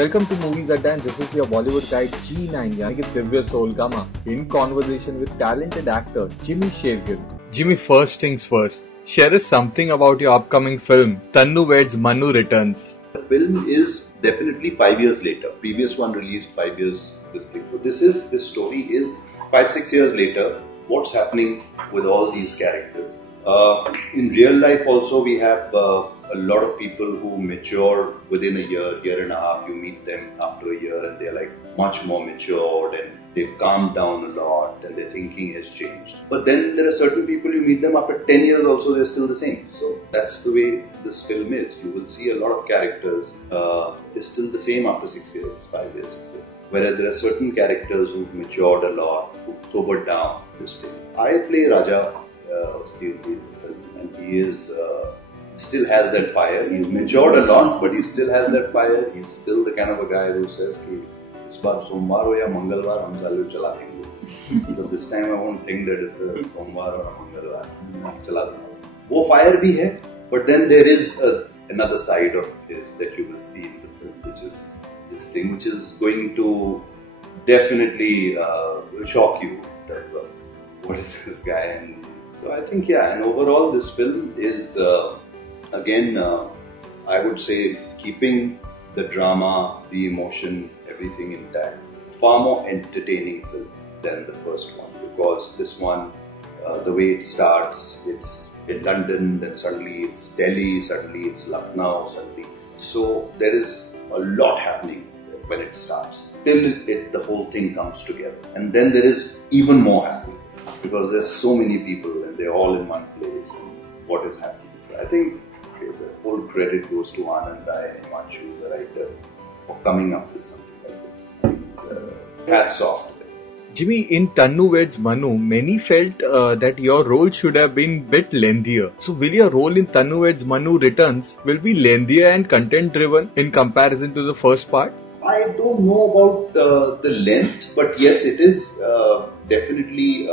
Welcome to Moviez Adda, and this is your Bollywood guide G9 यानी कि Divya Solgama in conversation with talented actor Jimmy Shergill. Jimmy, first things first, share us something about your upcoming film Tanu Weds Manu returns. The film is definitely 5 years later. Previous one released 5 years this thing. So this story is 5-6 years later. What's happening with all these characters? In real life also we have a lot of people who mature within a year and a half. You meet them after a year and they're like much more matured and they've calmed down a lot and their thinking has changed. But then there are certain people you meet them after 10 years also they're still the same. So that's the way this film is. You will see a lot of characters, they're still the same after 6 years, 5 years, 6 years. Whereas there are certain characters who've matured a lot, who've sobered down this thing. I play Raja, Steve in the film, and he is still has that fire. He's matured a lot, but he still has that fire. He's still the kind of a guy who says कि इस बार सोमवार हो या मंगलवार हम चालू चला देंगे. So this time I won't think that it's a सोमवार or a मंगलवार चला देंगे. वो fire भी है, but then there is another side of his that you will see in the film, which is this thing, which is going to definitely shock you. What is this guy? And so I think, yeah, and overall this film is, again, I would say keeping the drama, the emotion, everything intact. Far more entertaining film than the first one, because this one, the way it starts, it's in London, then suddenly it's Delhi, suddenly it's Lucknow, suddenly. So there is a lot happening when it starts, till the whole thing comes together. And then there is even more happening, because there's so many people and they're all in one place and what is happening. I think the whole credit goes to Anand and Himanshu, the writer, for coming up with something like this. Hats off to them. Jimmy, in Tanu Weds Manu, many felt that your role should have been bit lengthier. So will your role in Tanu Weds Manu returns will be lengthier and content driven in comparison to the first part? I don't know about the length, but yes, it is definitely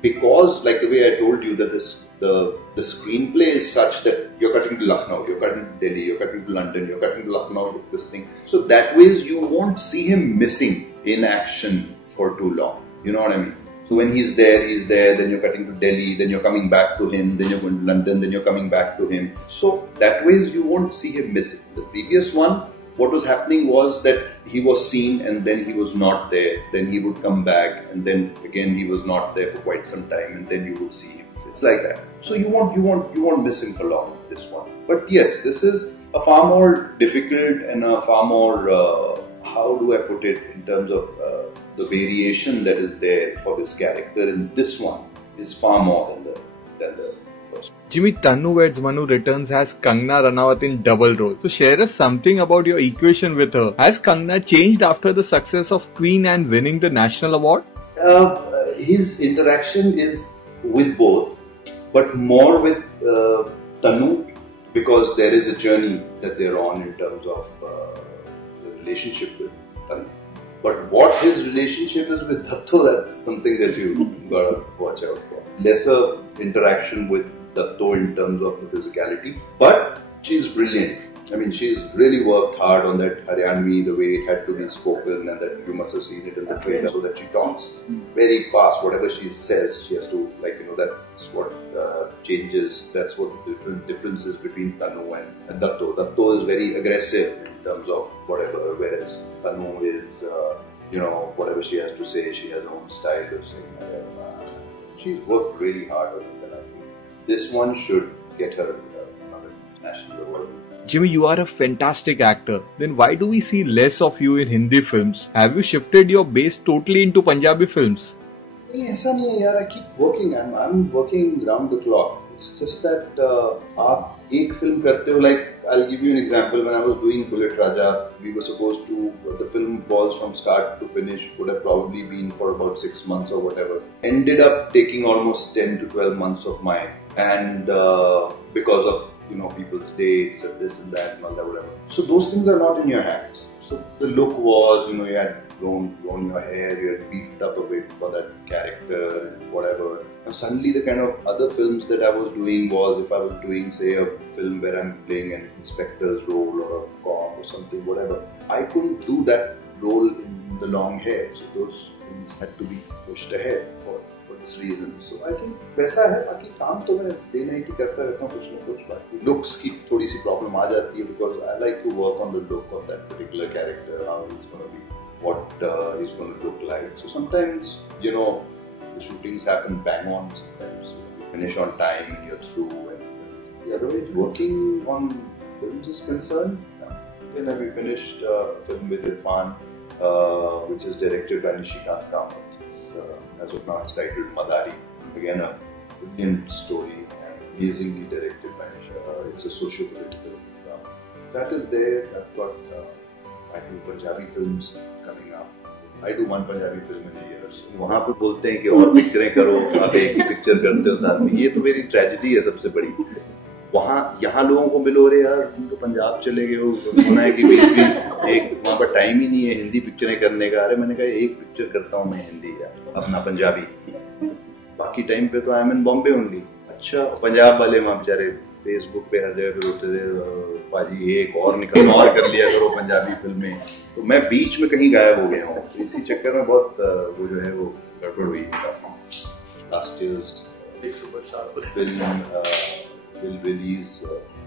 because, like the way I told you, that the screenplay is such that you're cutting to Lucknow, you're cutting to Delhi, you're cutting to London, you're cutting to Lucknow, this thing. So that ways you won't see him missing in action for too long. You know what I mean? So when he's there, then you're cutting to Delhi, then you're coming back to him, then you're going to London, then you're coming back to him. So that ways you won't see him missing. The previous one, what was happening was that he was seen and then he was not there. Then he would come back and then again he was not there for quite some time and then you would see him. It's like that. So you won't miss him for long, this one. But yes, this is a far more difficult and a far more, how do I put it, in terms of the variation that is there for this character in this one is far more than the first. Jimmy, Tanu Weds Manu returns has Kangana Ranaut in double role. So share us something about your equation with her. Has Kangana changed after the success of Queen and winning the national award? His interaction is with both, but more with Tanu, because there is a journey that they're on in terms of the relationship with Tanu. But what his relationship is with Datto, that's something that you gotta watch out for. Lesser interaction with Datto in terms of the physicality, but she's brilliant. I mean, she's really worked hard on that Haryanvi, the way it had to be spoken, and that you must have seen it in the trailer, so that she talks very fast. Whatever she says, she has to, that's what changes. That's what the difference is between Tanu and Datto. Datto is very aggressive in terms of whatever, whereas Tanu is, whatever she has to say, she has her own style of saying. She's worked really hard on it, and I think this one should get her another national award. Jimmy, you are a fantastic actor. Then why do we see less of you in Hindi films? Have you shifted your base totally into Punjabi films? ऐसा नहीं है यार, I keep working. I'm working round the clock. It's just that आप एक film करते हो, like I'll give you an example. When I was doing Bullet Raja, we were supposed to, the film was from start to finish, would have probably been for about 6 months or whatever. Ended up taking almost 10 to 12 months of mine, and because of people's dates and this and that and all that, whatever. So those things are not in your hands. So the look was, you had grown your hair, you had beefed up a bit for that character and whatever. And suddenly the kind of other films that I was doing was, if I was doing, say, a film where I'm playing an inspector's role or a cop or something, whatever, I couldn't do that role in the long hair. So those things had to be pushed ahead for this reason. So I think वैसा है, बाकी काम तो मैं day night ही करता रहता हूँ कुछ ना कुछ. बाकी looks की थोड़ी सी problem आ जाती है, because I like to work on the look of that particular character, how he's going to be, what he's going to look like. So sometimes, the shootings happen bang on, sometimes you finish on time and you're through. And the other way, working on films is concerned, then we finished a film with Irfan, which is directed by Nishikant Kamath. As of now, it's titled Madari. Again, a brilliant story and amazingly directed by Nishikant. It's a socio-political drama. That is there. I've got, I think, Punjabi films coming up. I do one Punjabi film in a year. So वहाँ पे बोलते हैं कि और पिक्चरें करो, आप एक ही पिक्चर करते हो साथ में. ये तो मेरी ट्रेजेडी है सबसे बड़ी. यहाँ लोगों को मिलो, रे यार तुम तो पंजाब चले गए हो, होना है कि बीच में एक वहाँ पर टाइम ही नहीं है हिंदी पिक्चरें करने का. अरे मैंने कहा एक पिक्चर करता हूँ मैं हिंदी यार, अपना पंजाबी, बाकी टाइम पे तो I am in Bombay only. अच्छा, पंजाब वाले वहाँ बेचारे फेसबुक पे हर जगह पे रोते थे, पाजी एक और निकल और कर लिया करो पंजाबी फिल्में. तो मैं बीच में कहीं गायब हो गया हूँ. तो इसी चक्कर में बहुत वो जो है वो गड़बड़ हुई काफी. Last years big superstar film will release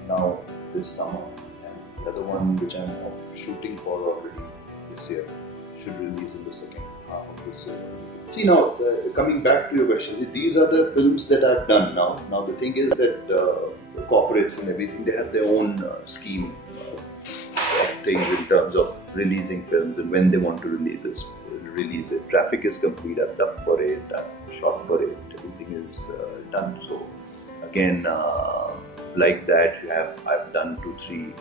now this summer, and the other one which I'm shooting for already this year should release in the second half of this year. See, now coming back to your question, these are the films that I've done now. Now the thing is that the corporates and everything, they have their own scheme of things in terms of releasing films and when they want to release it. Traffic is complete. I've dubbed for it. I've shot for it. Everything is done. So again, like that, I've done 2-3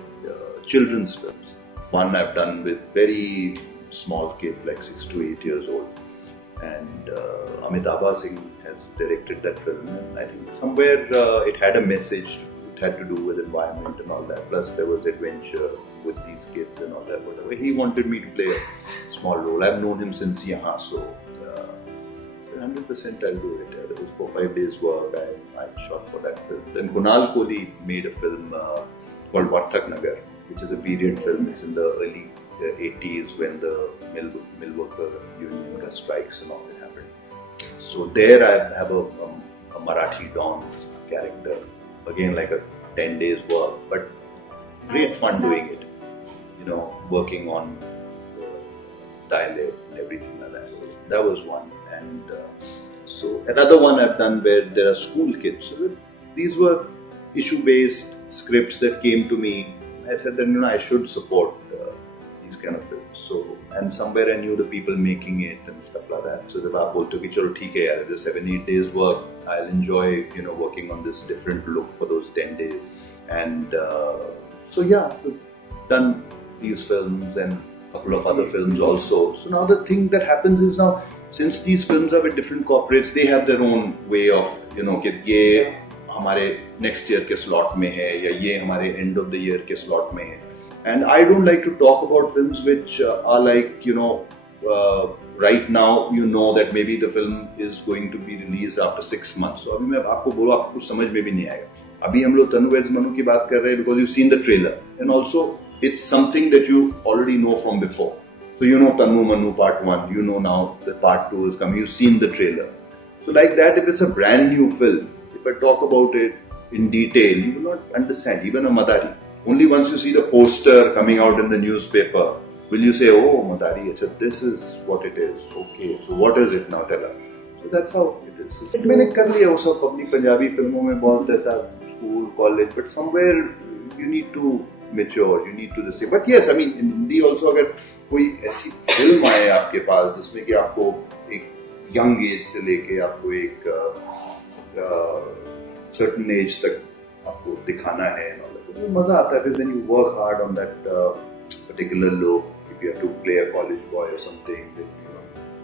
children's films. One I've done with very small kids, like 6 to 8 years old, and Amitabh Singh has directed that film. And I think somewhere it had a message. It had to do with environment and all that. Plus there was adventure with these kids and all that. Whatever. He wanted me to play a small role. I've known him since Yahan, so 100% I'll do it. It was 4-5 days work. I shot for that film. Then Kunal Kohli made a film called Varthak Nagar, which is a period film. It's in the early 80s when the mill worker union strikes and all that happened. So there I have a Marathi Don's character. Again, like a 10 days work, but great fun doing it. Working on the dialect and everything like that. That was one. And so another one I've done where there are school kids. So these were issue-based scripts that came to me. I said that I should support these kind of films. So, and somewhere I knew the people making it and stuff like that. So the I told me, "Chalo, theek hai yaar, the 7-8 days work. I'll enjoy working on this different look for those 10 days." And so yeah, done these films and a couple of other films also. So now the thing that happens is now, since these films are with different corporates, they have their own way of, कि ये हमारे next year के slot में है या ये हमारे end of the year के slot में है. And I don't like to talk about films which are like, right now, that maybe the film is going to be released after 6 months. So अभी मैं आपको बोलूँ, आपको कुछ समझ में भी नहीं आएगा. अभी हम लोग तनु वेड्स मनु की बात कर रहे हैं because you've seen the trailer. And also, it's something that you already know from before. So Tanu Manu part 1, now the part 2 is coming, you've seen the trailer. So like that, if it's a brand new film, if I talk about it in detail, you will not understand, even a Madari. Only once you see the poster coming out in the newspaper, will you say, oh, Madari, this is what it is. Okay, so what is it now, tell us. So that's how it is. मैंने कर लिया वो सब अपनी पंजाबी फिल्मों में बहुत ऐसा school, college, but somewhere you need to mature, you need to this thing. But yes, I mean, in Hindi also, अगर कोई ऐसी फिल्म आए आपके पास जिसमें कि आपको एक यंग एज से लेके आपको एक certain age तक आपको दिखाना है, तो मजा आता है. फिर then you work hard on that particular look. If you have to play a college boy or something, then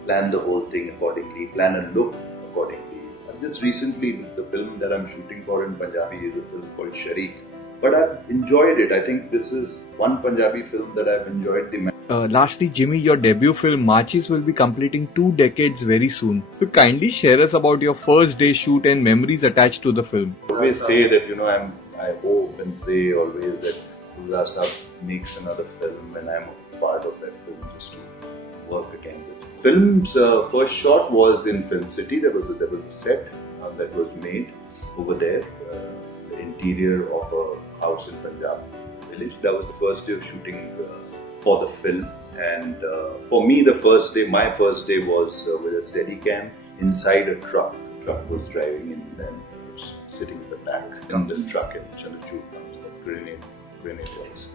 plan the whole thing accordingly, plan a look accordingly. And just recently, the film that I'm shooting for in Punjabi is a film called Shergill. but I've enjoyed it. I think this is one Punjabi film that I've enjoyed the Lastly, Jimmy, your debut film Machis will be completing 2 decades very soon. So kindly share us about your first day shoot and memories attached to the film. I always say that, I hope and pray always that Ullah Sahab makes another film and I'm a part of that film just to work again with him. Film's first shot was in Film City. There was a set that was made over there, the interior of a house in Punjab village. That was the first day of shooting for the film, and for me my first day was with a Steadicam inside a truck. The truck was driving in and I was sitting in the back. Comes the truck and Chandrachud comes, grenade lights.